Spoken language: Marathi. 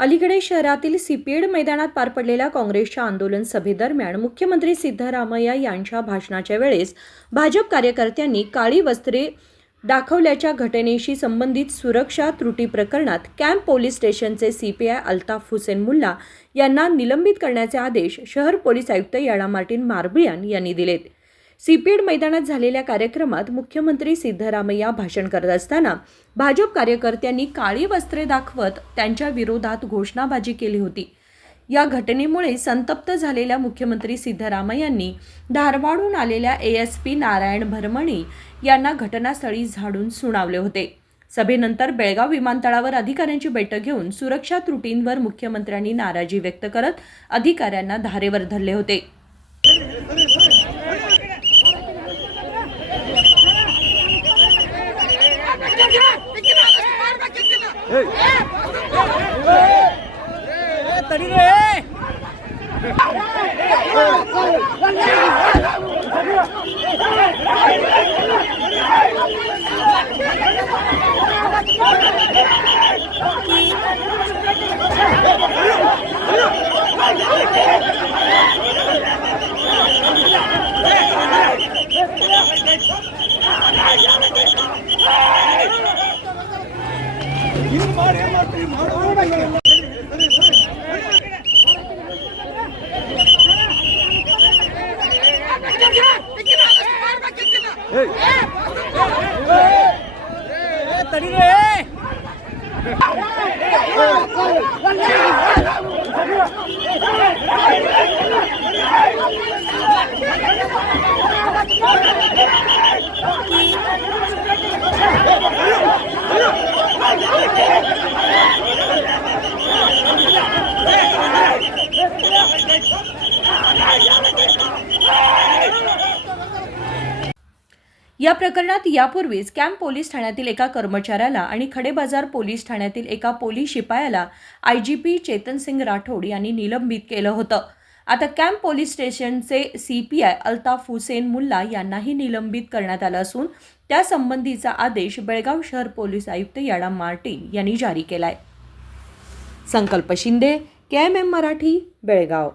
अलीकडे शहरातील सीपीएड मैदानात पार पडलेल्या काँग्रेसच्या आंदोलन सभेदरम्यान मुख्यमंत्री सिद्धरामय्या यांच्या भाषणाच्या वेळेस भाजप कार्यकर्त्यांनी काळी वस्त्रे दाखवल्याच्या घटनेशी संबंधित सुरक्षा त्रुटी प्रकरणात कॅम्प पोलीस स्टेशनचे सीपीआय अल्ताफ हुसेन मुल्ला यांना निलंबित करण्याचे आदेश शहर पोलीस आयुक्त याडा मार्टिन मार्बियान यांनी दिलेत. सीपेड मैदानात झालेल्या कार्यक्रमात मुख्यमंत्री सिद्धरामय्या भाषण करत असताना भाजप कार्यकर्त्यांनी काळी वस्त्रे दाखवत त्यांच्या विरोधात घोषणाबाजी केली होती. या घटनेमुळे संतप्त झालेल्या मुख्यमंत्री सिद्धरामय्यांनी धारवाडून आलेल्या A S P Narayan Bharamani यांना घटनास्थळी झाडून सुनावले होते. सभेनंतर बेळगाव विमानतळावर अधिकाऱ्यांची बैठक घेऊन सुरक्षा त्रुटींवर मुख्यमंत्र्यांनी नाराजी व्यक्त करत अधिकाऱ्यांना धारेवर धरले होते. ತಡಿರೇ தடிவே या प्रकरणात यापूर्वीच कॅम्प पोलीस ठाण्यातील एका कर्मचाऱ्याला आणि खडेबाजार पोलीस ठाण्यातील एका पोलीस शिपायाला आयजीपी चेतन सिंग राठोड यांनी निलंबित केलं होतं. आता कॅम्प पोलीस स्टेशनचे C P I Altaf Hussain Mulla यांनाही निलंबित करण्यात आलं असून त्यासंबंधीचा आदेश बेळगाव शहर पोलीस आयुक्त याडा मार्टिन यांनी जारी केलाय. Sankalp Shinde K M M Marathi Belgaum.